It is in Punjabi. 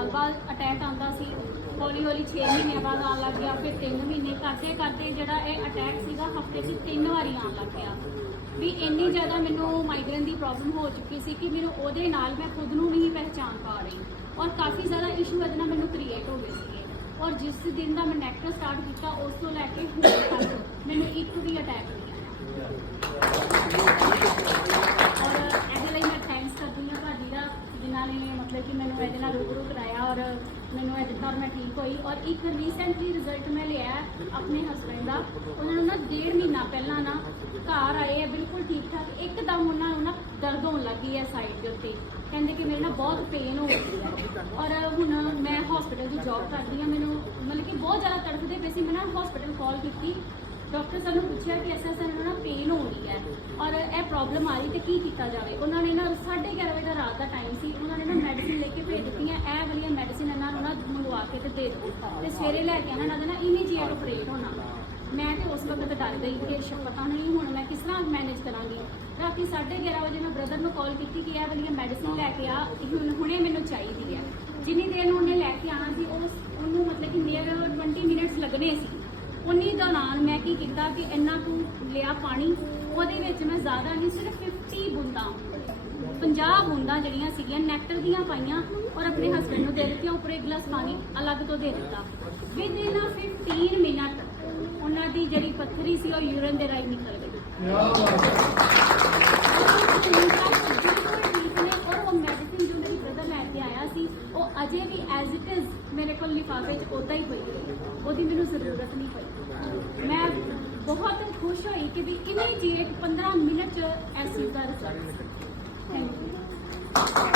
ਸਾਲ ਬਾਅਦ ਅਟੈਕ ਆਉਂਦਾ ਸੀ। ਹੌਲੀ ਹੌਲੀ 6 ਮਹੀਨੇ ਬਾਅਦ ਆਉਣ ਲੱਗ ਗਿਆ, ਫਿਰ 3 ਮਹੀਨੇ ਕਰਦੇ ਕਰਦੇ ਜਿਹੜਾ ਇਹ ਅਟੈਕ ਸੀਗਾ, ਹਫ਼ਤੇ 'ਚ ਤਿੰਨ ਵਾਰੀ ਆਉਣ ਲੱਗ ਗਿਆ। ਵੀ ਇੰਨੀ ਜ਼ਿਆਦਾ ਮੈਨੂੰ ਮਾਈਗ੍ਰੇਨ ਦੀ ਪ੍ਰੋਬਲਮ ਹੋ ਚੁੱਕੀ ਸੀ ਕਿ ਮੈਨੂੰ ਉਹਦੇ ਨਾਲ ਮੈਂ ਖੁਦ ਨੂੰ ਨਹੀਂ ਪਹਿਚਾਨ ਪਾ ਰਹੀ। ਔਰ ਕਾਫੀ ਜ਼ਿਆਦਾ ਇਸ਼ੂ ਇਹਦੇ ਨਾਲ ਮੈਨੂੰ ਕ੍ਰੀਏਟ ਹੋ ਗਏ ਸੀਗੇ। ਔਰ ਜਿਸ ਦਿਨ ਦਾ ਮੈਂ ਨੈਕਟਰ ਸਟਾਰਟ ਕੀਤਾ, ਉਸ ਤੋਂ ਲੈ ਕੇ ਹੁਣ ਤੱਕ ਦਾ ਨੇ ਮਤਲਬ ਕਿ ਮੈਨੂੰ ਇਹਦੇ ਨਾਲ ਰੂਬਰੂ ਕਰਾਇਆ ਔਰ ਮੈਨੂੰ ਇਹ ਦਿੱਤਾ ਔਰ ਮੈਂ ਠੀਕ ਹੋਈ ਔਰ ਇੱਕ ਰੀਸੈਂਟਲੀ ਰਿਜ਼ਲਟ ਮੈਂ ਲਿਆ ਆਪਣੇ ਹਸਬੰਡ ਦਾ। ਉਹਨਾਂ ਨੂੰ ਨਾ ਡੇਢ ਮਹੀਨਾ ਪਹਿਲਾਂ ਨਾ ਘਰ ਆਏ ਆ ਬਿਲਕੁਲ ਠੀਕ ਠਾਕ, ਇੱਕਦਮ ਉਹਨਾਂ ਨੂੰ ਨਾ ਦਰਦ ਹੋਣ ਲੱਗੀ ਹੈ ਸਾਈਡ ਦੇ ਉੱਤੇ। ਕਹਿੰਦੇ ਕਿ ਮੇਰੇ ਨਾਲ ਬਹੁਤ ਪੇਨ ਹੋ ਰਹੀ ਹੈ। ਔਰ ਹੁਣ ਮੈਂ ਹਸਪੀਟਲ ਦੀ ਜੌਬ ਕਰਦੀ ਹਾਂ, ਮੈਨੂੰ ਮਤਲਬ ਕਿ ਬਹੁਤ ਜ਼ਿਆਦਾ ਤੜਫਦੇ ਪਏ ਸੀ। ਮੈਂ ਨਾ ਹਸਪੀਟਲ ਕਾਲ ਕੀਤੀ। ਡਾਕਟਰ ਸਾਨੂੰ ਪੁੱਛਿਆ ਕਿ ਐਸਾ ਐਸਾ ਇਹਨਾਂ ਨੂੰ ਪੇਨ ਹੋ ਰਹੀ ਹੈ। ਔਰ ਇਹ ਪ੍ਰੋਬਲਮ ਆ ਰਹੀ ਤੇ ਕੀ ਕੀਤਾ ਜਾਵੇ। ਉਹਨਾਂ ਨੇ ਨਾ 11:30 ਵਜੇ ਦਾ ਰਾਤ ਦਾ ਟਾਈਮ ਸੀ ਉਹਨਾਂ ਨੇ ਨਾ ਮੈਡੀਸਿਨ ਲੈ ਕੇ ਭੇਜ ਦਿੱਤੀਆਂ ਇਹ ਵਾਲੀਆਂ ਮੈਡੀਸਿਨ ਇਹਨਾਂ ਨੂੰ ਨਾ ਮੰਗਵਾ ਕੇ ਤੇ ਦੇ ਦਿਓ। ਤੇ ਸਵੇਰੇ ਲੈ ਕੇ ਆਣਾ ਇਹਨਾਂ ਦਾ ਨਾ ਇਮੀਡੀਏਟ ਆਪਰੇਟ ਹੋਣਾ। ਮੈਂ ਤੇ ਉਸ ਵਕਤ ਡਰ ਗਈ ਕਿ ਸ਼ ਪਤਾ ਨਹੀਂ ਹੁਣ ਮੈਂ ਕਿਸ ਤਰ੍ਹਾਂ ਮੈਨੇਜ ਕਰਾਂਗੀ। ਰਾਤੀ 11:30 ਵਜੇ ਮੈਂ ਬ੍ਰਦਰ ਨੂੰ ਕਾਲ ਕੀਤੀ ਕਿ ਇਹ ਵਾਲੀਆਂ ਮੈਡੀਸਿਨ ਲੈ ਕੇ ਆ ਹੁਣ, ਹੁਣੇ ਮੈਨੂੰ ਚਾਹੀਦੀ ਹੈ ਜਿੰਨੀ ਦੇਰ ਨੂੰ ਉਹਨੇ ਲੈ ਕੇ ਆਣਾ ਸੀ ਉਸ ਉਹਨੂੰ ਮਤਲਬ ਕਿ ਨੀਅਰ 20 ਮਿੰਟਸ ਲੱਗਣੇ ਸੀ। ਉਨੀ ਦੌਰਾਨ ਮੈਂ ਕੀ ਕੀਤਾ ਕਿ ਇੰਨਾ ਕੁ ਲਿਆ ਪਾਣੀ ਉਹਦੇ ਵਿੱਚ ਮੈਂ ਜ਼ਿਆਦਾ ਨਹੀਂ, ਸਿਰਫ 50 ਬੂੰਦਾਂ 50 ਬੂੰਦਾਂ ਜਿਹੜੀਆਂ ਸੀਗੀਆਂ ਨੈਕਟਰ ਦੀਆਂ ਪਾਈਆਂ ਔਰ ਆਪਣੇ ਹਸਬੰਡ ਨੂੰ ਦੇ ਦਿੱਤੀਆਂ, ਉੱਪਰ ਇੱਕ ਗਲਾਸ ਪਾਣੀ ਅਲੱਗ ਤੋਂ ਦੇ ਦਿੱਤਾ। ਵਿਦ ਇਨ 15 ਮਿੰਟ ਉਹਨਾਂ ਦੀ ਜਿਹੜੀ ਪੱਥਰੀ ਸੀ, ਉਹ ਯੂਰਨ ਦੇ ਰਾਹੀਂ ਨਿਕਲ ਗਈ। ਉਹ ਮੈਡੀਸਿਨ ਜੋ ਮੇਰੇ ਬ੍ਰਦਰ ਲੈ ਕੇ ਆਇਆ ਸੀ, ਉਹ ਅਜੇ ਵੀ ਐਜ਼ ਇਟ ਇਜ਼ ਮੇਰੇ ਕੋਲ ਲਿਫਾਫੇ 'ਚ ਉਦਾਂ ਹੀ ਪਈ ਉਹਦੀ ਮੈਨੂੰ ਜ਼ਰੂਰਤ ਨਹੀਂ ਪਈ। ਮੈਂ ਹੋਈ ਕਿ ਵੀ ਇਮੀਡੀਏਟ 15 ਮਿੰਟ 'ਚ ਚੀਜ਼ ਦਾ ਰਿਜ਼ਲਟ ਥੈਂਕ ਯੂ